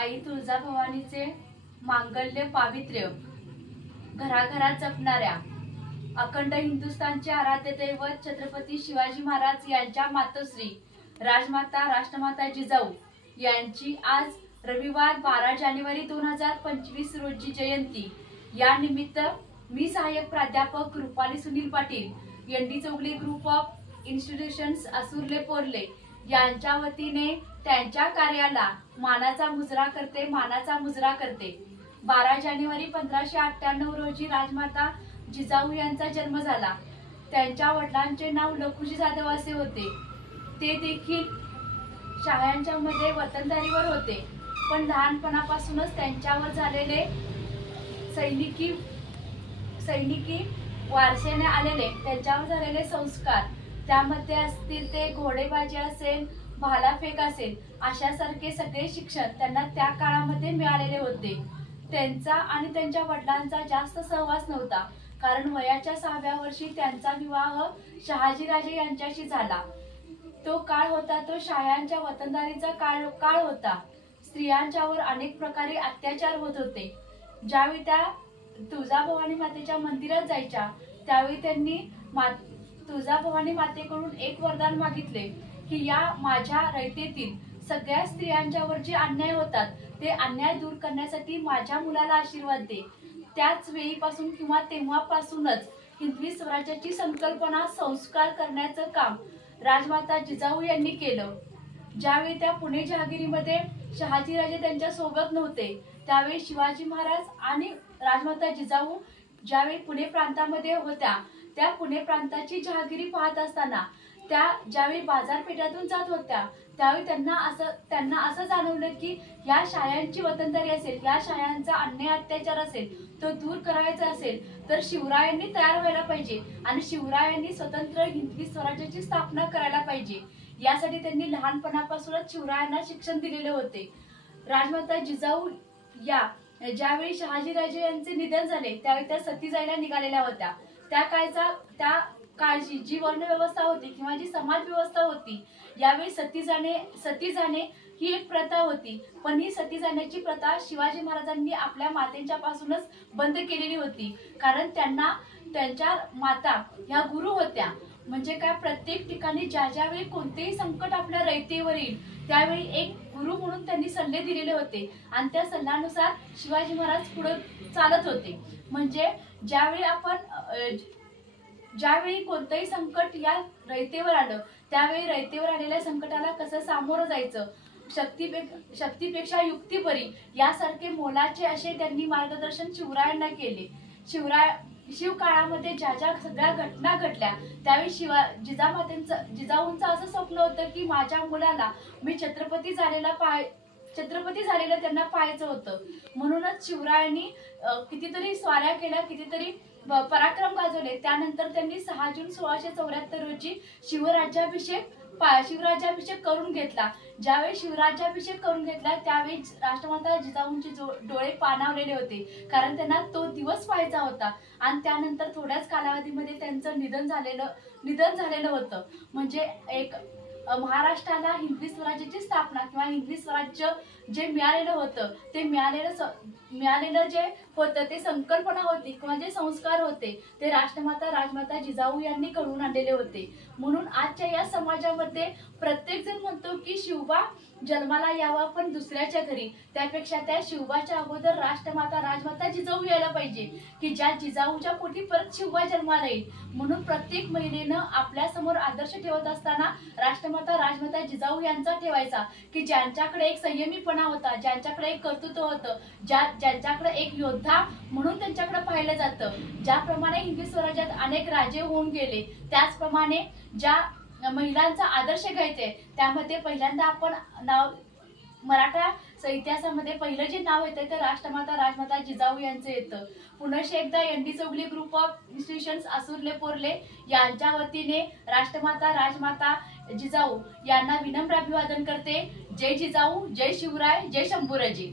आई तुळजाभवानीचे मांगल्य पावित्र्य घराघरात जपणाऱ्या अखंड हिंदुस्थानचे आराध्य दैवत छत्रपती शिवाजी महाराज यांच्या मातोश्री राजमाता राष्ट्रमाता जिजाऊ यांची आज रविवार 12 जानेवारी 2025 रोजी जयंती। या निमित्त मी सहाय्यक प्राध्यापक Rupali Sunil Patil ND Chougule group of institutions Asurle Porle यांच्या वतीने त्यांच्या कार्याला मानाचा मुजरा करते। 12 जानेवारी 1598 रोजी राजमाता जिजाऊ यांचा जन्म झाला। त्यांच्या वडिलांचे नाव लखुजी जाधव असे होते। ते देखील शहायांच्या मध्ये वतनदारीवर होते, पण लहानपणापासूनच त्यांच्यावर झालेले सैनिकी वारसेने आलेले त्यांच्यावर झालेले संस्कार, त्यामध्ये असतील ते घोडेबाजी असेल, भालाफेक असेल, अशासारखे सगळे शिक्षण त्यांना त्या काळामध्ये मिळालेले होते। त्यांचा आणि त्यांच्या वडिलांचा जास्त सहवास नव्हता, कारण वयाच्या 6व्या वर्षी त्यांचा विवाह शहाजीराजे यांच्याशी झाला। तो काळ होता तो शहायांच्या वतनदारीचा काळ होता। स्त्रियांच्यावर अनेक प्रकारे अत्याचार होत होते। ज्यावेळी त्या तुळजाभवानी मातेच्या मंदिरात जायच्या, त्यावेळी त्यांनी तुळजाभवानी मातेकडून एक वरदान मागितले की या माझ्या रयतेतील सगळ्या स्त्रियांच्यावर जे अन्याय होतात ते अन्याय दूर करण्यासाठी माझ्या मुलाला आशीर्वाद दे। त्याच वेळीपासून किंवा तेव्हापासूनच हिंदवी स्वराज्याची संकल्पना संस्कार करण्याचं काम राजमाता जिजाऊ यांनी केलं। ज्यावेळी त्या पुणे जहागिरीमध्ये शहाजीराजे त्यांच्या सोबत नव्हते, त्यावेळी शिवाजी महाराज आणि राजमाता जिजाऊ ज्यावेळी पुणे प्रांतामध्ये होत्या, त्या पुणे प्रांताची जहागिरी पाहत असताना त्या ज्यावेळी बाजारपेठातून जात होत्या, त्यावेळी त्यांना असं जाणवलं की या शायांची वतनदारी असेल, या शायांचा अन्याय अत्याचार असेल, तो दूर करायचा असेल तर शिवरायांनी तयार व्हायला पाहिजे आणि शिवरायांनी स्वतंत्र हिंदवी स्वराज्याची स्थापना करायला पाहिजे। यासाठी त्यांनी लहानपणापासूनच शिवरायांना शिक्षण दिलेले होते। राजमाता जिजाऊ या ज्यावेळी शहाजीराजे यांचे निधन झाले, त्यावेळी त्या सती जायला निघालेल्या होत्या। त्या काळची जी वर्ण व्यवस्था होती किंवा जी समाज व्यवस्था होती, यावेळी सती जाणे ही एक प्रथा होती, पण ही सती जाण्याची प्रथा शिवाजी महाराजांनी आपल्या मातेच्या पासूनच बंद केलेली होती। कारण त्यांना त्यांच्या माता ह्या गुरु होत्या। म्हणजे काय, प्रत्येक ठिकाणी ज्यावेळी कोणतेही संकट आपल्या रयतेवर येईल, त्यावेळी एक गुरु म्हणून त्यांनी सल्ले दिलेले होते आणि त्या सल्ल्यानुसार शिवाजी महाराज पुढे चालत होते। म्हणजे ज्यावेळी कोणतंही संकट या रयतेवर आलं, त्यावेळी रयतेवर आलेल्या संकटाला कसं सामोरं जायचं, शक्तीपेक्षा युक्ती बरी, यासारखे मोलाचे असे त्यांनी मार्गदर्शन शिवरायांना केले। शिव काळामध्ये ज्या सगळ्या घटना घडल्या, त्यावेळी जिजाऊंचं असं स्वप्न होतं की माझ्या मुलाला मी छत्रपती झालेलं त्यांना पाहायचं होतं। म्हणूनच शिवरायांनी कितीतरी स्वाऱ्या केल्या, कितीतरी पराक्रम गाजवले। त्यानंतर त्यांनी 6 जून 1674 रोजी शिवराज्याभिषेक करून घेतला। ज्यावेळी शिवराज्याभिषेक करून घेतला, त्यावेळी राष्ट्रमाता जिजाऊंचे डोळे पाणावलेले होते, कारण त्यांना तो दिवस पाहायचा होता। आणि त्यानंतर थोड्याच कालावधीमध्ये त्यांचं निधन झालेलं होतं। म्हणजे एक महाराष्ट्राला हिंदवी स्वराज्याची स्थापना किंवा हिंदवी स्वराज्य जे मिळालेलं होतं, ते मिळालेलं जे होतं ते संकल्पना होती किंवा जे संस्कार होते, ते राजमाता जिजाऊ यांनी घडवून आणलेले होते। म्हणून आजच्या या समाजामध्ये प्रत्येक जण म्हणतो की शिवबा जन्माला यावा पण दुसऱ्याच्या घरी, त्यापेक्षा त्या शिवबाच्या अगोदर राजमाता जिजाऊ यायला पाहिजे की ज्या जिजाऊच्या पोटी परत शिवबा जन्माला येईल। म्हणून प्रत्येक महिलेनं आपल्या समोर आदर्श ठेवत असताना राजमाता जिजाऊ यांचा ठेवायचा की ज्यांच्याकडे एक संयमीपणा होता, ज्यांच्याकडे एक कर्तृत्व होतं, ज्यांच्याकडे एक योद्धा म्हणून त्यांच्याकडे पाहिलं जातं। ज्याप्रमाणे हिंदवी स्वराज्यात अनेक राजे होऊन गेले, त्याचप्रमाणे ज्या महिलांचा आदर्श घ्यायचे, त्यामध्ये पहिल्यांदा आपण मराठा इतिहासामध्ये पहिलं जे नाव येतं ते राजमाता जिजाऊ यांचं येतं। पुनश्च एकदा ND Chougule group of institutions Asurle Porle यांच्या वतीने राजमाता जिजाऊ यांना विनम्र अभिवादन करते। जय जिजाऊ, जय शिवराय, जय शंभूराजे।